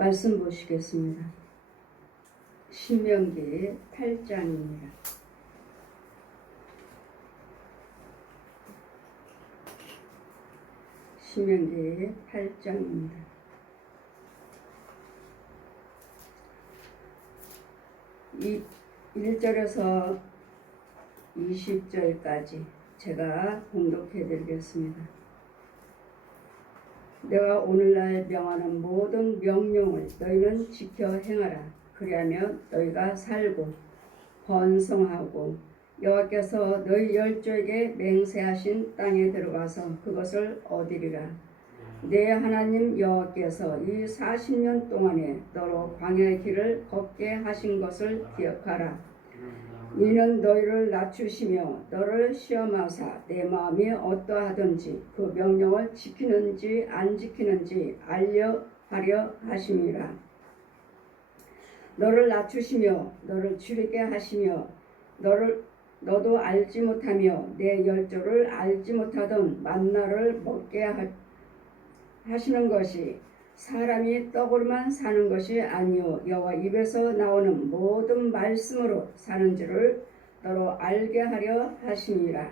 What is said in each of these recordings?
말씀 보시겠습니다. 신명기 8장입니다. 신명기 8장입니다. 이 1절에서 20절까지 제가 봉독해 드리겠습니다. 내가 오늘날 명하는 모든 명령을 너희는 지켜 행하라. 그리하면 너희가 살고 번성하고 여호와께서 너희 열조에게 맹세하신 땅에 들어가서 그것을 얻으리라. 내 하나님 여호와께서 이 40년 동안에 너로 광야의 길을 걷게 하신 것을 기억하라. 이는 너희를 낮추시며 너를 시험하사 내 마음이 어떠하든지 그 명령을 지키는지 안 지키는지 알려하려 하심이라. 너를 낮추시며 너를 줄이게 하시며 너도 알지 못하며 내 열조를 알지 못하던 만나를 먹게 하시는 것이 사람이 떡으로만 사는 것이 아니요 여호와 입에서 나오는 모든 말씀으로 사는 줄을 너로 알게 하려 하심이라.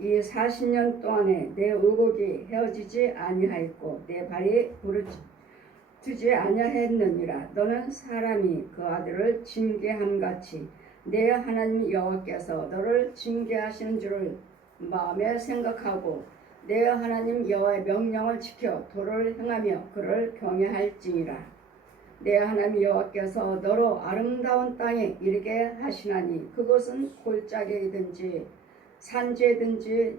이 40년 동안에 내 의복이 헤어지지 아니하였고 내 발이 부르트지 아니하였느니라. 너는 사람이 그 아들을 징계함같이 내 하나님 여호와께서 너를 징계하시는 줄을 마음에 생각하고 내 하나님 여호와의 명령을 지켜 도를 행하며 그를 경외할지니라. 내 하나님 여호와께서 너로 아름다운 땅에 이르게 하시나니 그것은 골짜기이든지 산지이든지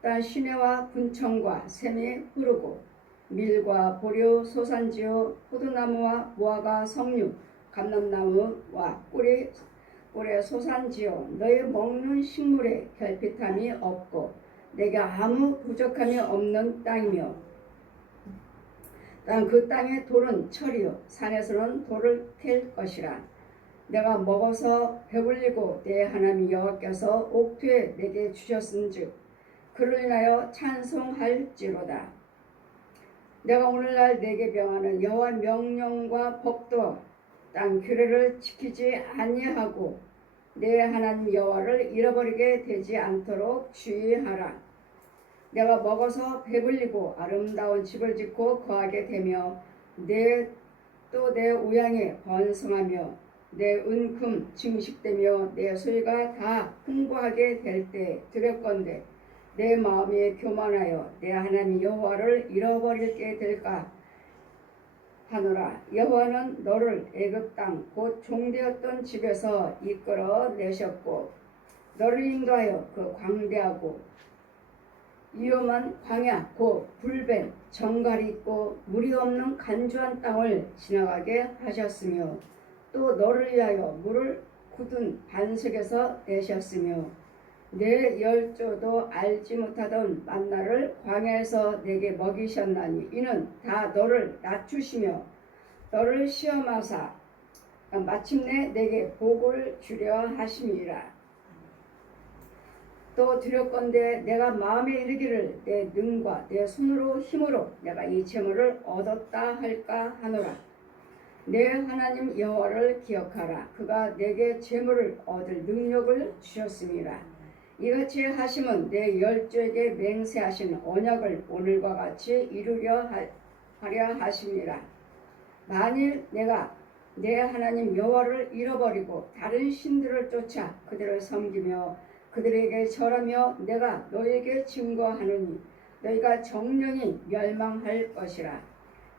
땅 시내와 군청과 샘이 흐르고 밀과 보려 소산지요 포도나무와 무화과 석류 감람나무와 꿀의 소산지요 너희 먹는 식물에 결핍함이 없고 내게 아무 부족함이 없는 땅이며 그 땅의 돌은 철이요 산에서는 돌을 캘 것이라. 내가 먹어서 배불리고 내 하나님 여호와께서 옥토에 내게 주셨은즉 그를 인하여 찬송할지로다. 내가 오늘날 내게 명하는 여호와 명령과 법도 땅 규례를 지키지 아니하고 내 하나님 여호와를 잃어버리게 되지 않도록 주의하라. 내가 먹어서 배불리고 아름다운 집을 짓고 거하게 되며 또 내 우양에 번성하며 내 은금 증식되며 내 소유가 다 풍부하게 될 때 두렵건대 내 마음이 교만하여 내 하나님 여호와를 잃어버리게 될까 하노라. 여호와는 너를 애굽 땅 곧 종되었던 집에서 이끌어 내셨고 너를 인도하여 그 광대하고 위험한 광야 곧 불뱀 정갈이 있고 물이 없는 간주한 땅을 지나가게 하셨으며 또 너를 위하여 물을 굳은 반석에서 내셨으며 내 열조도 알지 못하던 만나를 광야에서 내게 먹이셨나니 이는 다 너를 낮추시며 너를 시험하사 마침내 내게 복을 주려 하심이라. 또 두렵건대 내가 마음에 이르기를 내 능과 내 손으로 힘으로 내가 이 재물을 얻었다 할까 하노라. 내 하나님 여호와를 기억하라. 그가 내게 재물을 얻을 능력을 주셨음이라. 이같이 하심은 내 열조에게 맹세하신 언약을 오늘과 같이 이루려 하려 하심이라. 만일 내가 내 하나님 여호와를 잃어버리고 다른 신들을 쫓아 그들을 섬기며 그들에게 절하며 내가 너에게 증거하노니 너희가 정령이 멸망할 것이라.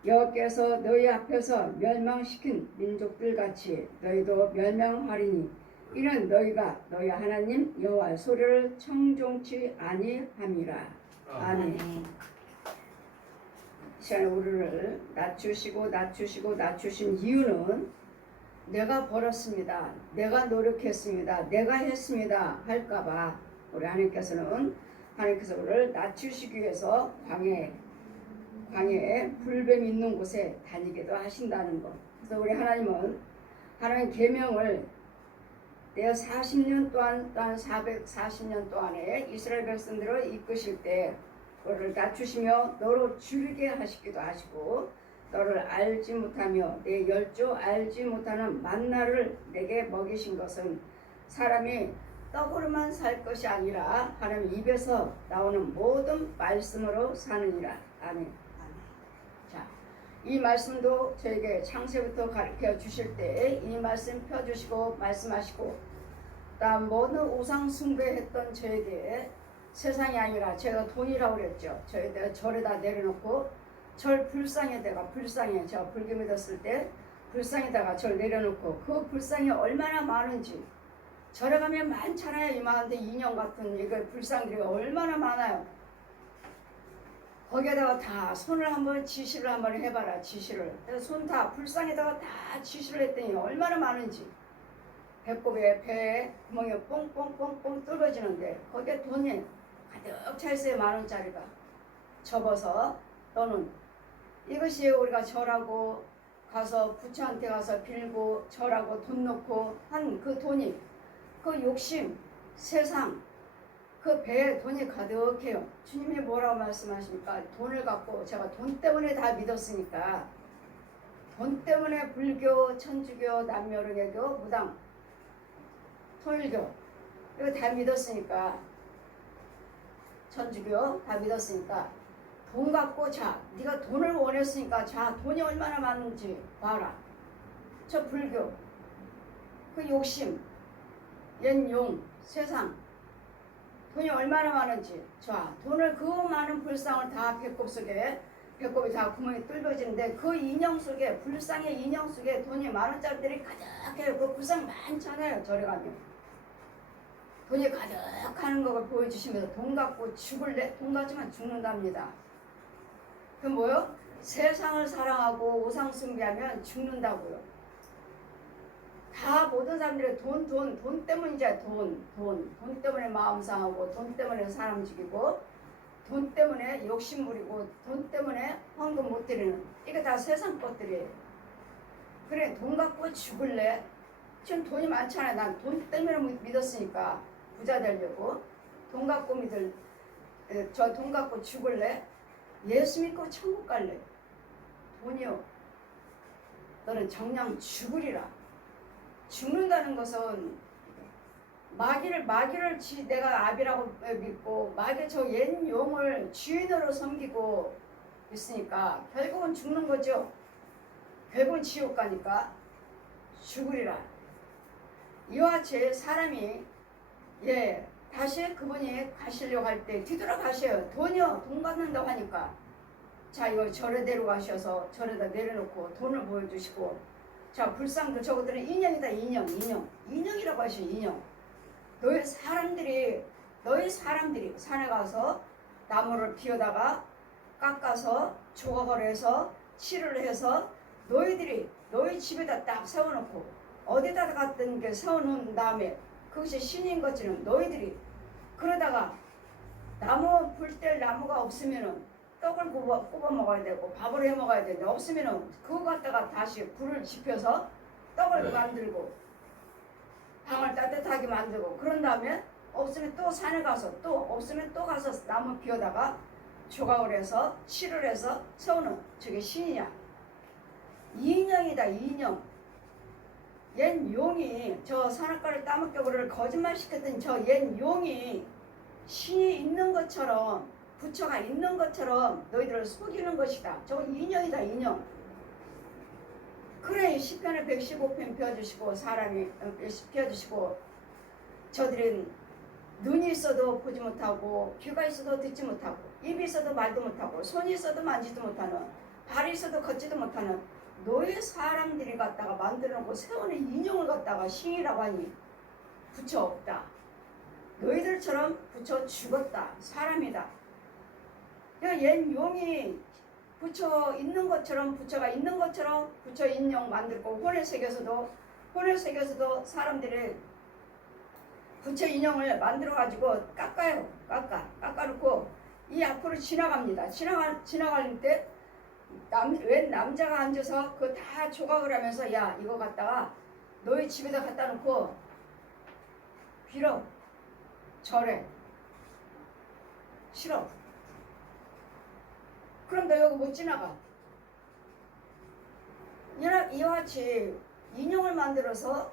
여호와께서 너희 앞에서 멸망시킨 민족들같이 너희도 멸망하리니 이는 너희가 너희 하나님 여호와의 소리를 청종치 아니함이라. 아멘. 시간에 우리를 낮추신 이유는 내가 벌었습니다. 내가 노력했습니다. 내가 했습니다. 할까봐 우리 하나님께서 우리를 낮추시기 위해서 광야에 불뱀이 있는 곳에 다니기도 하신다는 것. 그래서 우리 하나님은 하나님 계명을 내 40년 동안 또한 440년 동안에 이스라엘 백성들을 이끄실 때 그를 낮추시며 너로 줄이게 하시기도 하시고 너를 알지 못하며 내 열조 알지 못하는 만나를 내게 먹이신 것은 사람이 떡으로만 살 것이 아니라 하나님 입에서 나오는 모든 말씀으로 사느니라. 아멘. 자, 이 말씀도 저에게 창세부터 가르쳐 주실 때 이 말씀 펴주시고 말씀하시고, 다음 모든 우상 숭배했던 저에게 세상이 아니라 제가 돈이라고 그랬죠. 저에게 절에다 내려놓고 절 불상에다가, 불상에 제가 불교 믿었을 때 불상에다가 절 내려놓고 그 불상이 얼마나 많은지, 절에 가면 많잖아요. 이만한데 인형 같은 이거 불상들이 얼마나 많아요. 거기에다가 다 손을 한번 지시를 한번 해봐라. 지시를 손 다 불상에다가 다 지시를 했더니 얼마나 많은지, 배꼽에 배에 구멍이 뽕뽕뽕뽕 뚫어지는데 거기에 돈이 가득 차 있어요. 10,000원짜리가 접어서. 또는 이것이 우리가 절하고 가서 부처한테 가서 빌고 절하고 돈 넣고 한 그 돈이, 그 욕심, 세상, 그 배에 돈이 가득해요. 주님이 뭐라고 말씀하십니까? 돈을 갖고, 제가 돈 때문에 다 믿었으니까, 돈 때문에 불교, 천주교, 남녀르개교, 무당, 통일교 이거 다 믿었으니까, 천주교 다 믿었으니까 돈 갖고, 자 네가 돈을 원했으니까 자 돈이 얼마나 많은지 봐라. 저 불교 그 욕심, 옛용, 세상, 돈이 얼마나 많은지, 자 돈을, 그 많은 불상을 다 배꼽 속에, 배꼽이 다 구멍이 뚫어지는데 그 인형 속에, 불상의 인형 속에 돈이 10,000원짜리들이 가득해요. 그 불상 많잖아요. 절에 가면 돈이 가득하는 걸 보여주시면서 돈 갖고 죽을래? 돈 갖지만 죽는답니다. 그 뭐요? 세상을 사랑하고 우상 숭배하면 죽는다고요. 다 모든 사람들이 돈 때문이죠. 돈 때문에 마음 상하고, 돈 때문에 사람 죽이고, 돈 때문에 욕심 부리고, 돈 때문에 헌금 못 드리는, 이게 다 세상 것들이에요. 그래, 돈 갖고 죽을래? 지금 돈이 많잖아요. 난 돈 때문에 믿었으니까 부자 되려고. 돈 갖고 저 돈 갖고 죽을래? 예수 믿고 천국 갈래? 돈이요, 너는 정녕 죽으리라. 죽는다는 것은 마귀를 내가 아비라고 믿고, 마귀 저 옛 용을 주인으로 섬기고 있으니까 결국은 죽는 거죠. 결국은 지옥 가니까 죽으리라. 이와 같이 사람이 다시 그분이 가시려고 할 때 뒤돌아가셔요. 돈 받는다고 하니까, 자 이거 절에 내려가셔서 절에다 내려놓고 돈을 보여주시고, 자 불상도 저것들은 인형이다. 인형이라고 하시죠. 인형. 너희 사람들이 산에 가서 나무를 비워다가 깎아서 조각을 해서 칠을 해서 너희 집에다 딱 세워놓고, 어디다 갔던 게 세워놓은 다음에 그것이 신인 것처럼 너희들이, 그러다가 나무 불 뗄 나무가 없으면은 떡을 굽어 먹어야 되고 밥을 해 먹어야 되는데, 없으면은 그거 갖다가 다시 불을 지펴서 떡을 만들고 방을 따뜻하게 만들고, 그런 다음에 없으면 또 산에 가서, 또 없으면 또 가서 나무 비워다가 조각을 해서 칠을 해서 세우는, 저게 신이냐? 인형이다. 인형. 옛 용이, 저 산악가를 따먹게 우리를 거짓말 시켰던 저 옛 용이 신이 있는 것처럼, 부처가 있는 것처럼 너희들을 속이는 것이다. 저거 인형이다. 인형. 그래, 시편을 115편 펴주시고, 사람이 펴주시고, 저들은 눈이 있어도 보지 못하고, 귀가 있어도 듣지 못하고, 입이 있어도 말도 못하고, 손이 있어도 만지도 못하는, 발이 있어도 걷지도 못하는 너희 사람들이 갖다가 만들어놓고 세우는 인형을 갖다가 신이라고 하니 부처 없다. 너희들처럼 부처 죽었다. 사람이다. 옛 용이 부처 있는 것처럼, 부처가 있는 것처럼 부처 인형 만들고, 혼에 새겨서도 사람들이 부처 인형을 만들어 가지고 깎아요. 깎아놓고 이 앞으로 지나갑니다. 지나갈 때 웬 남자가 앉아서 그 다 조각을 하면서, 야 이거 갖다가 너희 집에다 갖다 놓고 빌어, 절해. 싫어. 그럼 너 여기 못 지나가. 이와 같이 인형을 만들어서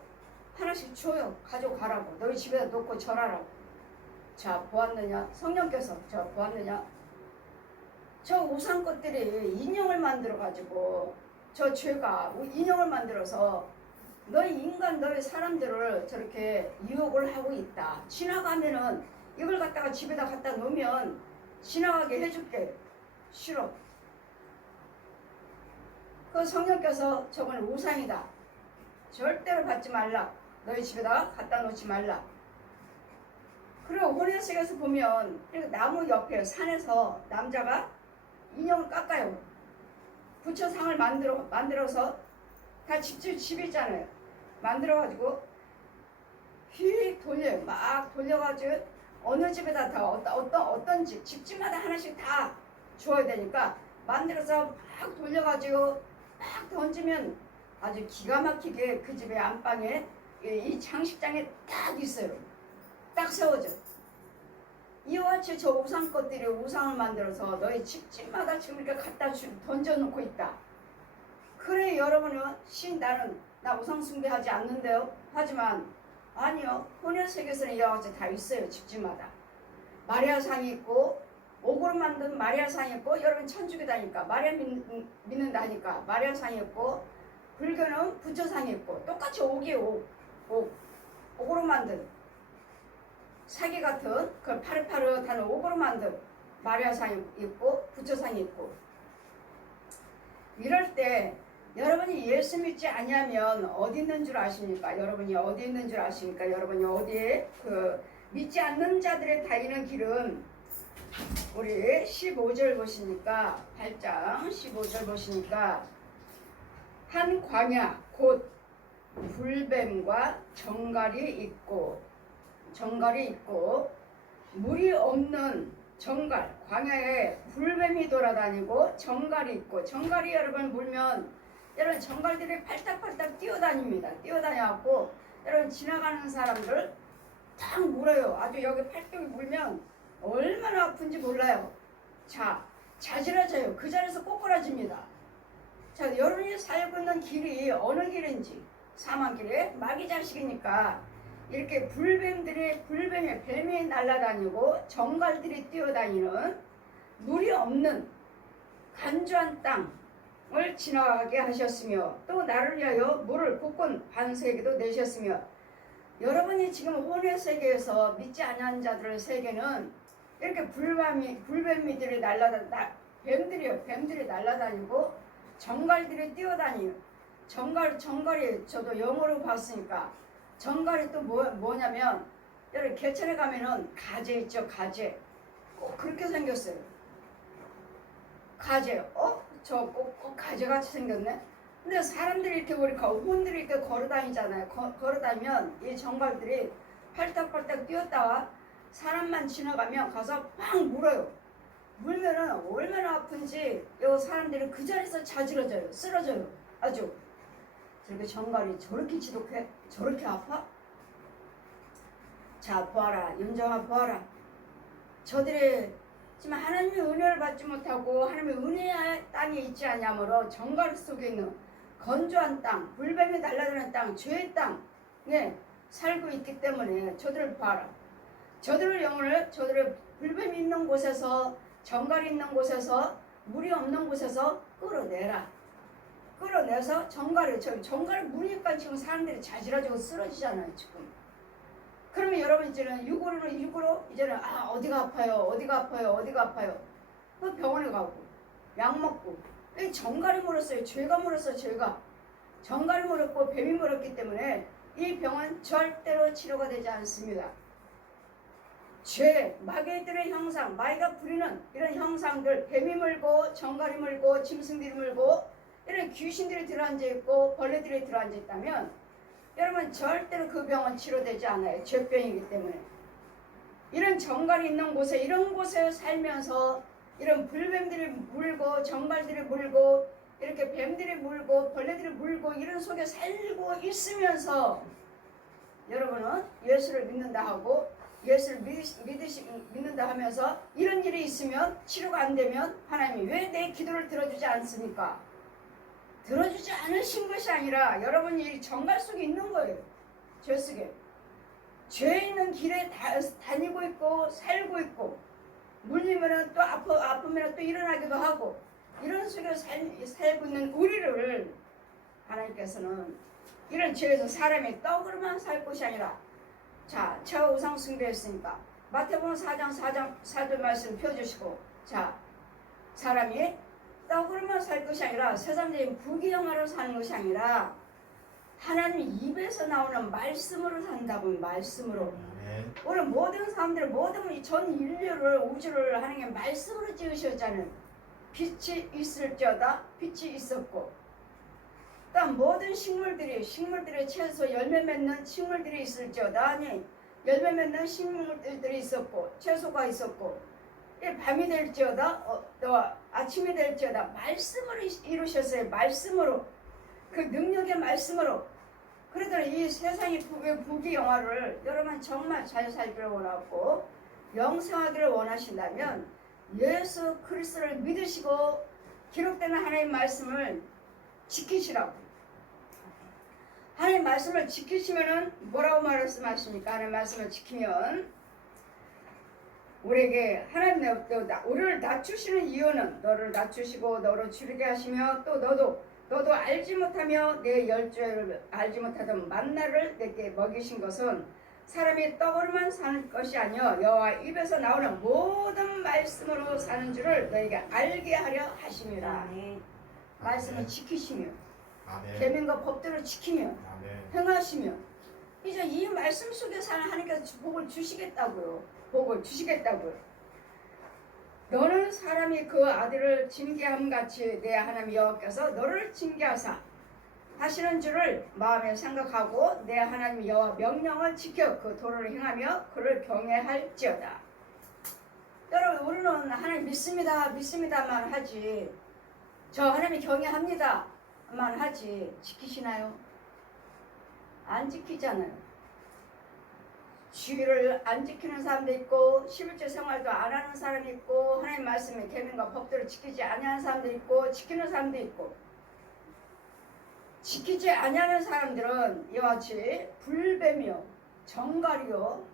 하나씩 줘요. 가져가라고. 너희 집에다 놓고 절하라고. 자, 보았느냐? 성령께서 자, 보았느냐? 저 우상 것들이 인형을 만들어 가지고 저 죄가 인형을 만들어서 너희 인간 너희 사람들을 저렇게 유혹을 하고 있다. 지나가면은 이걸 갖다가 집에다 갖다 놓으면 지나가게 해줄게. 싫어. 그 성령께서 저건 우상이다. 절대로 받지 말라. 너희 집에다 갖다 놓지 말라. 그리고 혼인색에서 보면 나무 옆에 산에서 남자가 인형을 깎아요. 부처상을 만들어서 다 직접 집에 있잖아요. 만들어가지고 휙 돌려요. 막 돌려가지고 어느 집에다 다 어떤 집집마다 하나씩 다 주어야 되니까 만들어서 막 돌려가지고 막 던지면 아주 기가 막히게 그 집의 안방에 이 장식장에 딱 있어요. 딱 세워져. 이와 같이 저 우상 것들이 우상을 만들어서 너희 집집마다 지금 이렇게 갖다 던져놓고 있다. 그래 여러분은 나는 나 우상 숭배하지 않는데요. 하지만 아니요. 혼혈세계에서는 이와 같이 다 있어요. 집집마다. 마리아상이 있고 옥으로 만든 마리아상이 있고 여러분 천주교다니까 마리아 믿는다니까 마리아상이 있고 불교는 부처상이 있고 똑같이 옥이에요. 옥으로 만든 사기 같은 그 파릇파릇한 옥으로 만든 마리아상이 있고 부처상이 있고 이럴 때 여러분이 예수 믿지 아니하면 어디 있는 줄 아십니까? 여러분이 어디 있는 줄 아십니까? 여러분이 어디에 믿지 않는 자들의 다니는 길은 우리 15절 보시니까 8장 15절 보시니까 한 광야 곧 불뱀과 정갈이 있고 물이 없는 정갈 광야에 불뱀이 돌아다니고 정갈이 있고 정갈이 여러분 물면 여러분 정갈들이 팔딱팔딱 뛰어다닙니다. 뛰어다녀갖고 여러분 지나가는 사람들 딱 물어요. 아주 여기 팔뚝이 물면 얼마나 아픈지 몰라요. 자 자지러져요. 그 자리에서 꼬꾸라집니다. 자 여러분이 살고 있는 길이 어느 길인지 사망길에 마귀 자식이니까 이렇게 뱀이 날아다니고 정갈들이 뛰어다니는 물이 없는 간주한 땅을 지나가게 하셨으며 또 나를 위하여 물을 굳건 반세계도 내셨으며 여러분이 지금 혼의 세계에서 믿지 않는 자들의 세계는 이렇게 불뱀이들이 뱀들이 날아다니고 정갈들이 뛰어다니는 정갈이 저도 영어로 봤으니까 정갈이 또 뭐냐면 여러분 개천에 가면은 가재 있죠. 가재 꼭 그렇게 생겼어요. 가재 저 꼭 가재같이 생겼네. 근데 사람들이 이렇게 우리 혼들이 이렇게 걸어다니잖아요. 걸어다니면 이 정갈들이 팔딱팔딱 뛰었다가 사람만 지나가면 가서 팍 물어요. 물면은 얼마나 아픈지 이 사람들이 그 자리에서 자지러져요. 쓰러져요. 아주 저렇게 정갈이 저렇게 지독해? 저렇게 아파? 자 보아라. 윤정아 보아라. 저들이 지금 하나님의 은혜를 받지 못하고 하나님의 은혜의 땅에 있지 않냐므로 정갈 속에 있는 건조한 땅, 불뱀이 날아다니는 땅, 죄의 땅에 살고 있기 때문에 저들을 봐라. 저들의 영혼을 저들의 불뱀이 있는 곳에서 정갈이 있는 곳에서 물이 없는 곳에서 끌어내서 정갈을 무니까 지금 사람들이 자지러지고 쓰러지잖아요 지금. 그러면 여러분 이제는 육으로 이제는 어디가 아파요 그 병원에 가고 약 먹고 정갈이 물었어요. 죄가 물었어요. 정갈이 물었고 뱀이 물었기 때문에 이 병은 절대로 치료가 되지 않습니다. 죄, 마귀들의 형상, 마귀가 부리는 이런 형상들, 뱀이 물고 정갈이 물고 짐승들이 물고 이런 귀신들이 들어앉아있고 벌레들이 들어앉아있다면 여러분 절대로 그 병은 치료되지 않아요. 죄병이기 때문에. 이런 정갈이 있는 곳에 이런 곳에 살면서 이런 불뱀들이 물고 정갈들이 물고 이렇게 뱀들이 물고 벌레들이 물고 이런 속에 살고 있으면서 여러분은 예수를 믿는다 하고 예수를 믿는다 하면서 이런 일이 있으면 치료가 안 되면 하나님이 왜 내 기도를 들어주지 않습니까? 들어주지 않으신 것이 아니라 여러분이 정갈 속에 있는 거예요. 죄 속에. 죄 있는 길에 다니고 있고 살고 있고 물리면 또 아프면 또 일어나기도 하고 이런 속에 살고 있는 우리를 하나님께서는 이런 죄에서 사람이 떡으로만 살 것이 아니라 자, 우상 숭배했으니까 마태복음 4장 4절 말씀 펴주시고 자, 사람이 떡으로만 살 것이 아니라 세상적인 부귀영화로 사는 것이 아니라 하나님 입에서 나오는 말씀으로 산다고. 말씀으로. 오늘 모든 사람들 모든 전 인류를 우주를 하나님의 말씀으로 지으셨잖아요. 빛이 있을지어다 빛이 있었고 또 모든 식물들이 채소 열매 맺는 식물들이 있을지어다 아니 열매 맺는 식물들이 있었고 채소가 있었고 밤이 될지어다 또 아침이 될지어다 말씀으로 이루셨어요. 말씀으로 그 능력의 말씀으로. 그러더니 이 세상의 부귀영화를 여러분 정말 잘 살기를 원하고 영생하기를 원하신다면 예수 그리스도를 믿으시고 기록되는 하나님의 말씀을 지키시라고. 하나님의 말씀을 지키시면은 뭐라고 말씀하십니까? 하나님의 말씀을 지키면 우리에게 하나님 우리를 낮추시는 이유는 너를 낮추시고 너를 줄이게 하시며 또 너도 알지 못하며 내 열조를 알지 못하던 만나를 내게 먹이신 것은 사람이 떡으로만 사는 것이 아니여 여호와 입에서 나오는 모든 말씀으로 사는 줄을 너에게 알게 하려 하심이라. 말씀을 지키시며 계명과 법대로 지키며 행하시며 이제 이 말씀 속에 사는 하나님께서 복을 주시겠다고요. 복을 주시겠다고요. 너는 사람이 그 아들을 징계함 같이 내 하나님 여호와께서 너를 징계하사 하시는 줄을 마음에 생각하고 내 하나님 여호와 명령을 지켜 그 도를 행하며 그를 경외할지어다. 여러분 우리는 하나님 믿습니다만 하지 저 하나님 경외합니다만 하지 지키시나요? 안 지키잖아요. 주의를 안 지키는 사람도 있고 11조 생활도 안 하는 사람이 있고 하나님 말씀의 계명과 법대로 지키지 아니하는 사람도 있고 지키는 사람도 있고 지키지 아니하는 사람들은 이와 같이 불뱀이요 정갈이요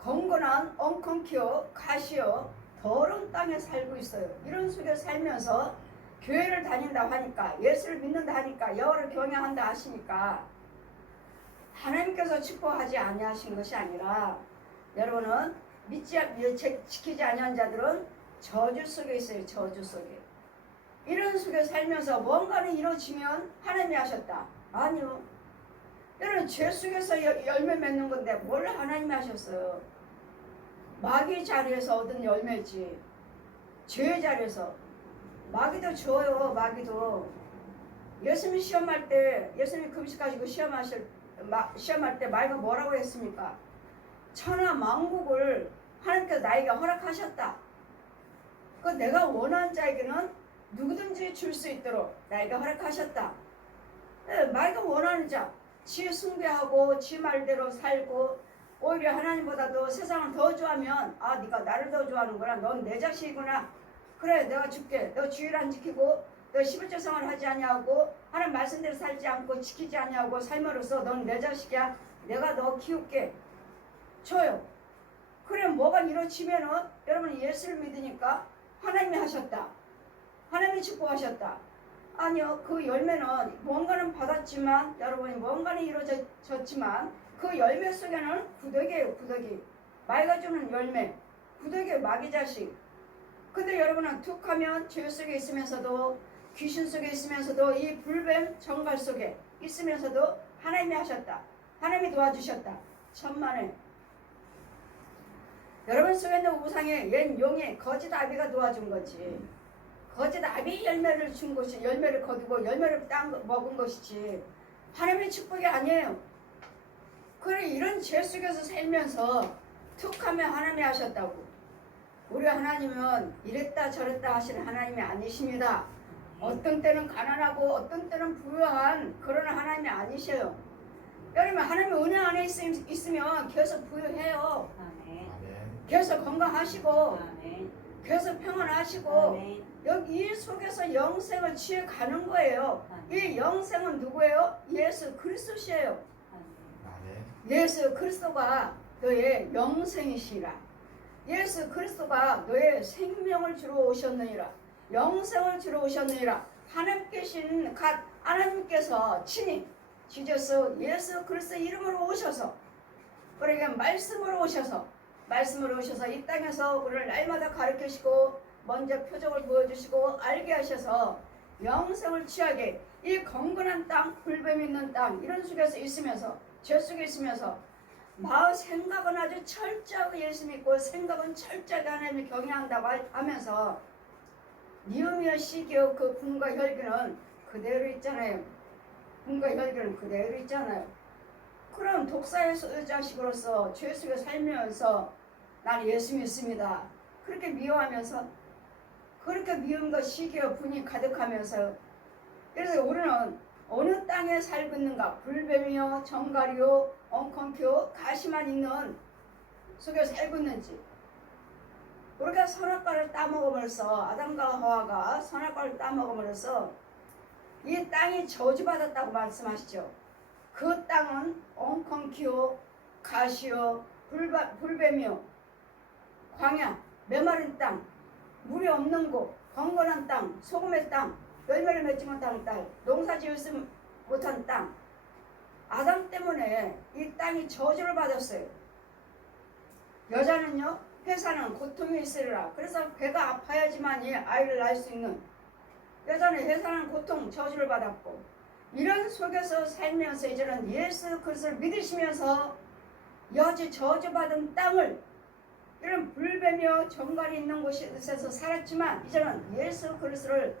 건건한 엉겅퀴요 가시요 더러운 땅에 살고 있어요. 이런 속에 살면서 교회를 다닌다 하니까 예수를 믿는다 하니까 여호와를 경외한다 하시니까 하나님께서 축복하지 아니하신 것이 아니라 여러분은 지키지 아니한 자들은 저주 속에 있어요. 저주 속에. 이런 속에 살면서 뭔가는 이루어지면 하나님이 하셨다. 아니요. 여러분 죄 속에서 열매 맺는 건데 뭘 하나님이 하셨어요. 마귀 자리에서 얻은 열매지. 죄 자리에서. 마귀도 줘요. 마귀도. 예수님 시험할 때 예수님 금식 가지고 시험할 때 마귀가 뭐라고 했습니까? 천하 만국을 하나님께서 나에게 허락하셨다. 그 내가 원하는 자에게는 누구든지 줄 수 있도록 나에게 허락하셨다. 마귀가 원하는 자, 지 숭배하고 지 말대로 살고 오히려 하나님보다도 세상을 더 좋아하면 아 네가 나를 더 좋아하는구나. 넌 내 자식이구나. 그래 내가 줄게. 너 주의를 안 지키고 너 11조 생활을 하지 아니하고 하나님 말씀대로 살지 않고 지키지 아니하고 삶으로써 넌 내 자식이야. 내가 너 키울게. 줘요. 그래 뭐가 이루어지면은 여러분이 예수를 믿으니까 하나님이 하셨다. 하나님이 축복하셨다. 아니요. 그 열매는 뭔가는 받았지만 여러분이 뭔가는 이루어졌지만 그 열매 속에는 구더기예요. 구더기. 마귀가 주는 열매. 구더기예요. 마귀 자식. 근데 여러분은 툭 하면 죄 속에 있으면서도 귀신 속에 있으면서도 이 불뱀 정갈 속에 있으면서도 하나님이 하셨다. 하나님이 도와주셨다. 천만에. 여러분 속에 있는 우상의 옛 용의 거짓 아비가 도와준 거지. 거짓 아비 열매를 준 것이 열매를 거두고 열매를 먹은 것이지. 하나님의 축복이 아니에요. 그래 이런 죄 속에서 살면서 툭 하면 하나님이 하셨다고. 우리 하나님은 이랬다 저랬다 하시는 하나님이 아니십니다. 어떤 때는 가난하고 어떤 때는 부유한 그런 하나님이 아니셔요. 여러분 하나님의 은혜 안에 있으면 계속 부유해요. 계속 건강하시고 계속 평안하시고 아멘. 여기 이 속에서 영생을 취해 가는 거예요. 이 영생은 누구예요? 예수 그리스도시에요. 아멘. 예수 그리스도가 너의 영생이시라. 예수 그리스도가 너의 생명을 주러 오셨느니라. 영생을 주러 오셨느니라. 하나님께신 갓 하나님께서 친히 지저스 예수 그리스도 이름으로 오셔서 우리에게 말씀으로 오셔서 이 땅에서 우리를 날마다 가르치시고 먼저 표적을 보여주시고 알게 하셔서 영생을 취하게 이 건건한 땅, 불뱀 있는 땅 이런 속에서 있으면서 죄 속에 있으면서 마음 생각은 아주 철저하게 예수 믿고 생각은 철저하게 하나님을 경외한다고 하면서 니음이여 시기여 그 분과 혈기는 그대로 있잖아요. 분과 혈기는 그대로 있잖아요. 그럼 독사의 자식으로서 죄 속에 살면서 나는 예수 믿습니다. 그렇게 미워하면서 그렇게 미움과 시기와 분이 가득하면서 그래서 우리는 어느 땅에 살고 있는가 불뱀이요 정갈이요 엉겅퀴요 가시만 있는 속에 살고 있는지 우리가 선악과를 따먹으면서 아담과 하와가 선악과를 따먹으면서 이 땅이 저주받았다고 말씀하시죠. 그 땅은 엉겅퀴요 가시요 불뱀이요 광야 메마른 땅 물이 없는 곳 건건한 땅 소금의 땅 열매를 맺지 못하는 땅 농사 지으지 못한 땅 아담 때문에 이 땅이 저주를 받았어요. 여자는요 회사는 고통이 있으리라. 그래서 배가 아파야지만이 아이를 낳을 수 있는 여자는 회사는 고통 저주를 받았고 이런 속에서 살면서 이제는 예수 그리스도를 믿으시면서 여지 저주받은 땅을 이런 불뱀이여 정갈이 있는 곳에서 살았지만 이제는 예수 그리스도를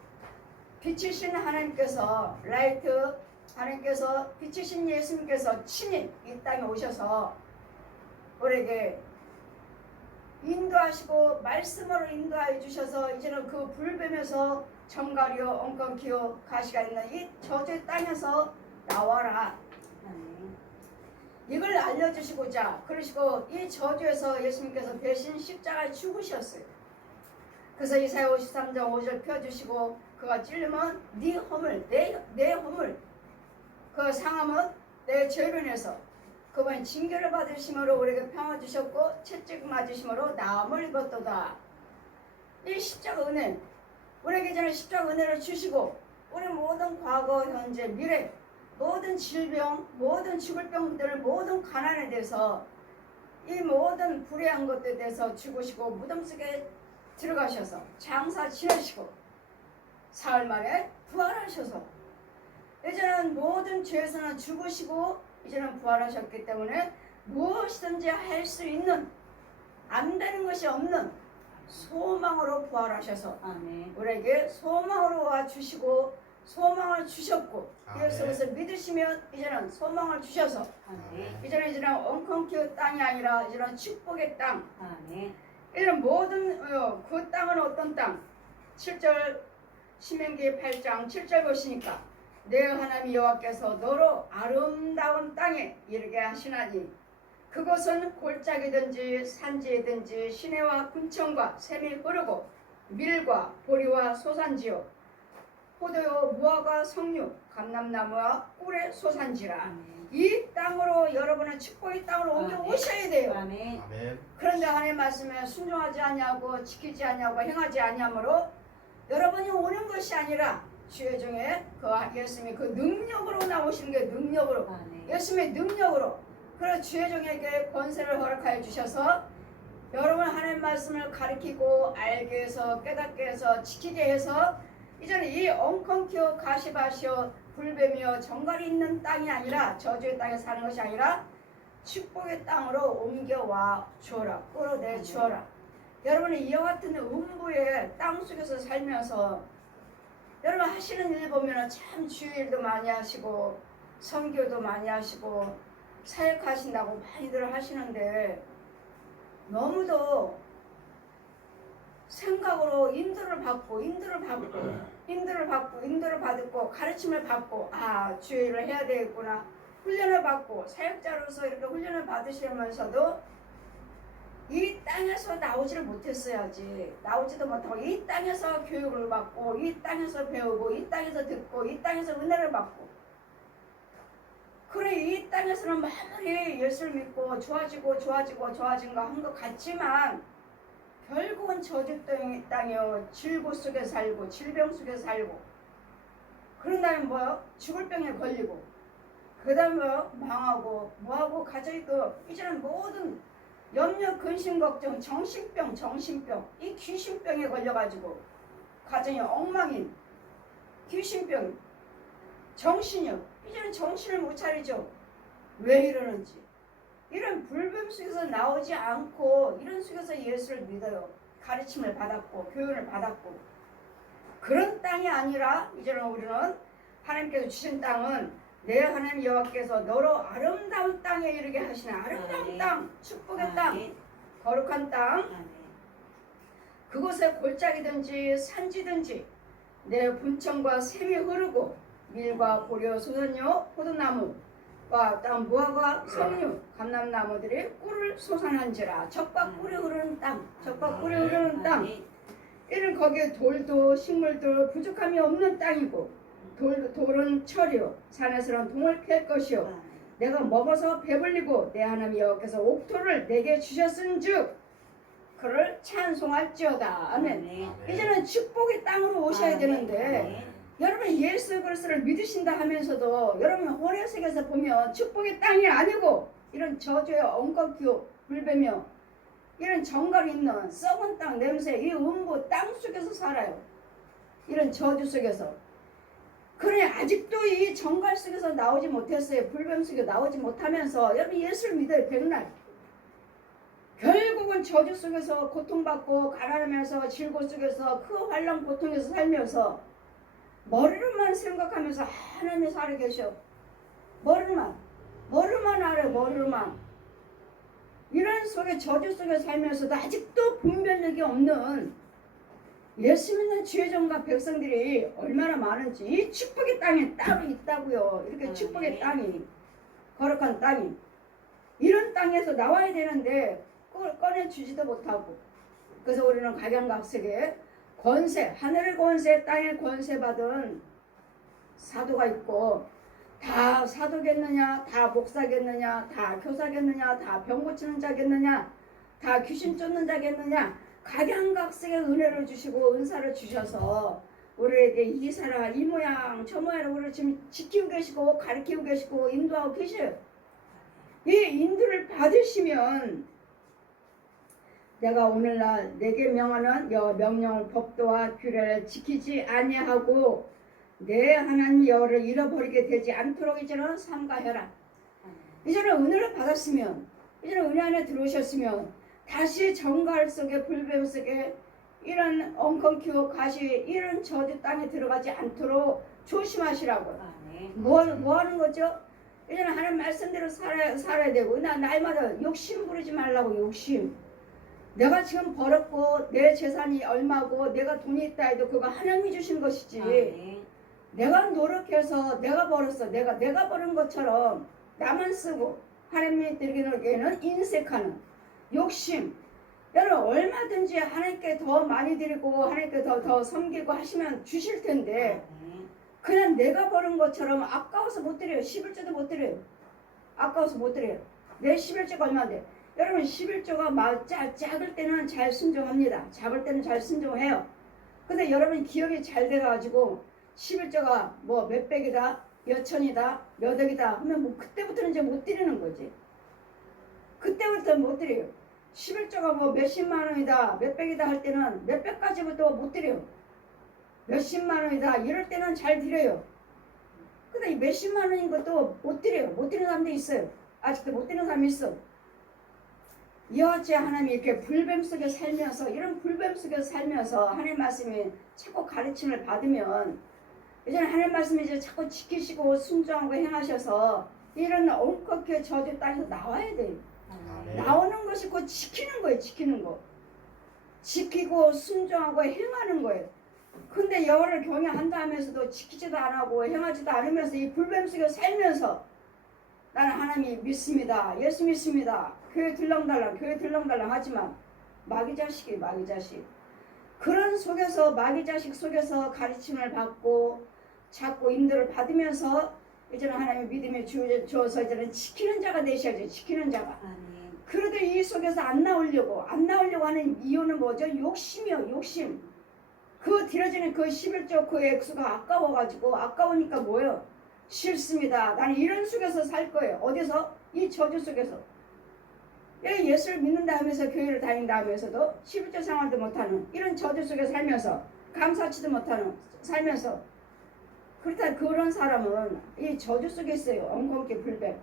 빛이신 하나님께서 라이트 하나님께서 빛이신 예수님께서 친히 이 땅에 오셔서 우리에게 인도하시고 말씀으로 인도하여 주셔서 이제는 그 불뱀에서 정갈이요 엉겅퀴요 가시가 있는 이 저주의 땅에서 나와라. 이걸 알려주시고자 그러시고 이 저주에서 예수님께서 대신 십자가에 죽으셨어요. 그래서 이사야 53장 5절 펴주시고 그가 찔리면 네 허물 내 허물 그 상함은 내 죄로 인해서 그분이 징계를 받으심으로 우리에게 평화 주셨고 채찍 맞으심으로 나음을 입었도다. 이 십자가 은혜 우리에게 저는 십자가 은혜를 주시고 우리 모든 과거 현재 미래 모든 질병 모든 죽을 병들 모든 가난에 대해서 이 모든 불의한 것들에 대해서 죽으시고 무덤 속에 들어가셔서 장사 지내시고 사흘 만에 부활하셔서 이제는 모든 죄에서는 죽으시고 이제는 부활하셨기 때문에 무엇이든지 할 수 있는 안 되는 것이 없는 소망으로 부활하셔서 아멘. 우리에게 소망으로 와주시고 소망을 주셨고 아멘. 예수님을 믿으시면 이제는 소망을 주셔서 아멘. 이제는 엉겅퀴 땅이 아니라 이제는 축복의 땅 아멘. 이런 모든 그 땅은 어떤 땅 7절 신명기 8장 7절 보시니까 내 하나님 여호와께서 너로 아름다운 땅에 이르게 하시나니 그곳은 골짜기든지 산지이든지 시내와 군청과 샘이 흐르고 밀과 보리와 소산지요 포도요 무화과 석류 감람나무와 꿀의 소산지라. 아멘. 이 땅으로 여러분은 축복의 땅으로 옮겨 아멘. 오셔야 돼요. 아멘. 아멘. 그런데 하나님 말씀에 순종하지 아니하고 지키지 아니하고 행하지 아니하므로 여러분이 오는 것이 아니라 주의 중에 그 예수님이 그 능력으로 나오시는 게 능력으로 아멘. 예수님의 능력으로 그래서 주의 종에게 권세를 허락하여 주셔서 여러분 하나님 말씀을 가르치고 알게 해서 깨닫게 해서 지키게 해서 이제는 이 엉겅퀴어 가시바시어 불뱀이여 정갈이 있는 땅이 아니라 저주의 땅에 사는 것이 아니라 축복의 땅으로 옮겨와 주어라 끌어내 주어라. 여러분이 이와 같은 음부의 땅 속에서 살면서 여러분 하시는 일 보면 참 주일도 많이 하시고 선교도 많이 하시고 사역하신다고 많이들 하시는데 너무도 생각으로 인도를 받고 가르침을 받고 주의 일을 해야 되겠구나 훈련을 받고 사역자로서 이렇게 훈련을 받으시면서도 이 땅에서 나오지를 못했어야지. 나오지도 못하고 이 땅에서 교육을 받고 이 땅에서 배우고 이 땅에서 듣고 이 땅에서 은혜를 받고, 그래 이 땅에서는 마무리 예수를 믿고 좋아지고 좋아진 거 한 것 같지만 결국은 저주 땅이요, 질고 속에 살고 질병 속에 살고, 그런 다음에 뭐요? 죽을 병에 걸리고, 그 다음에 뭐요? 망하고 뭐하고 가져있고, 이제는 모든 염려, 근심, 걱정, 정신병, 이 귀신병에 걸려가지고 가정이 엉망인 귀신병, 정신이요. 이제는 정신을 못 차리죠. 왜 이러는지. 이런 불뱀 속에서 나오지 않고 이런 속에서 예수를 믿어요. 가르침을 받았고 교훈을 받았고, 그런 땅이 아니라 이제는 우리는 하나님께서 주신 땅은 내 하나님 여호와께서 너로 아름다운 땅에 이르게 하시는 아름다운 땅, 축복의 땅, 거룩한 땅, 그곳에 골짜기든지 산지든지 내 분청과 샘이 흐르고 밀과 보려 소선요 포도나무와 땅 무화과 석류 감람나무들이 꿀을 솟아난지라. 적과 꿀이 흐르는 땅, 적과 꿀이 흐르는 땅, 이는 거기에 돌도 식물도 부족함이 없는 땅이고, 돌은 철이요 산에서는 동을 캘 것이요 내가 먹어서 배불리고 내 하나님 여호와께서 옥토를 내게 주셨은즉 그를 찬송할지어다. 아멘. 이제는 축복의 땅으로 오셔야 되는데, 여러분 예수 그리스도를 믿으신다 하면서도 여러분 호레석에서 보면 축복의 땅이 아니고 이런 저주의 엉겅퀴요 불배며 이런 정갈이 있는 썩은 땅 냄새, 이 음부 땅 속에서 살아요. 이런 저주 속에서. 그래 아직도 이 정갈 속에서 나오지 못했어요. 불뱀 속에 나오지 못하면서 여러분 예수를 믿어요. 백날 결국은 저주 속에서 고통받고 가난하면서 질고 속에서 그 환란 고통에서 살면서 머리로만 생각하면서 하나님이 살아계셔. 머리로만 알아요. 머리로만. 이런 속에 저주 속에 살면서도 아직도 분별력이 없는 예수 믿는 주의종과 백성들이 얼마나 많은지, 이 축복의 땅에 따로 있다고요. 이렇게 축복의 땅이, 거룩한 땅이, 이런 땅에서 나와야 되는데 그걸 꺼내주지도 못하고, 그래서 우리는 각양각색의 권세, 하늘의 권세, 땅의 권세 받은 사도가 있고, 다 사도겠느냐, 다 목사겠느냐, 다 교사겠느냐, 다 병 고치는 자겠느냐, 다 귀신 쫓는 자겠느냐, 각양각색의 은혜를 주시고 은사를 주셔서 우리에게 이 사람 이 모양 저 모양을 우리를 지금 지키고 계시고 가르치고 계시고 인도하고 계셔요. 이 인도를 받으시면 내가 오늘날 내게 명하는 명령을 법도와 규례를 지키지 아니하고 내 하나님 여호와를 잃어버리게 되지 않도록 이제는 삼가해라. 이제는 은혜를 받았으면, 이제는 은혜 안에 들어오셨으면 다시 정갈 속에 불뱀 속에 이런 엉겅퀴고 가시 이런 저주 땅에 들어가지 않도록 조심하시라고. 뭐 하는 거죠? 이제는 하나님 말씀대로 살아야 되고, 날마다 욕심 부리지 말라고. 욕심. 내가 지금 벌었고 내 재산이 얼마고 내가 돈이 있다 해도 그거 하나님이 주신 것이지. 내가 노력해서 내가 벌었어. 내가 버는 것처럼 나만 쓰고 하나님이 드리기에는 인색하는 욕심. 여러분 얼마든지 하나님께 더 많이 드리고 하나님께 더 섬기고 하시면 주실 텐데 그냥 내가 버는 것처럼 아까워서 못 드려요. 11조도 못 드려요. 아까워서 못 드려요. 내 11조가 얼마인데. 여러분 11조가 작을 때는 잘 순종합니다. 작을 때는 잘 순종해요. 근데 여러분 기억이 잘 돼가지고 11조가 뭐 몇백이다 몇천이다 몇억이다 하면 뭐 그때부터는 이제 못 드리는 거지. 그때부터 못 드려요. 11조가 뭐 몇십만 원이다 몇백이다 할 때는 몇백까지부터 못 드려요. 몇십만 원이다 이럴 때는 잘 드려요. 근데 이 몇십만 원인 것도 못 드려요. 못 드리는 사람도 있어요. 아직도 못 드리는 사람이 있어. 이와 같이 하나님이 이렇게 불뱀 속에 살면서, 이런 불뱀 속에 살면서 하나님 말씀이 자꾸 가르침을 받으면 이제는 하나님 말씀이 이제 자꾸 지키시고 순종하고 행하셔서 이런 엉컥해 저주 땅에서 나와야 돼요. 나오는 것이 곧 지키는 거예요. 지키는 거. 지키고 순종하고 행하는 거예요. 근데 여호와를 경외한다 하면서도 지키지도 않고 행하지도 않으면서 이 불뱀 속에 살면서 나는 하나님 믿습니다. 예수 믿습니다. 교회 들렁달랑 하지만 마귀 자식. 그런 속에서 마귀 자식 속에서 가르침을 받고 자꾸 인도를 받으면서 이제는 하나님의 믿음에 주어서 이제는 지키는 자가 되셔야죠. 지키는 자가. 그래도 이 속에서 안 나오려고 하는 이유는 뭐죠? 욕심이요. 욕심. 그 들여지는 그 11조 그 액수가 아까우니까 뭐예요? 싫습니다. 나는 이런 속에서 살 거예요. 어디서? 이 저주 속에서. 예수를 믿는다 하면서 교회를 다닌다 하면서도 11조 생활도 못하는 이런 저주 속에 살면서 감사치도 못하는 살면서 그런 사람은 이 저주 속에 있어요. 엉겅퀴 불백.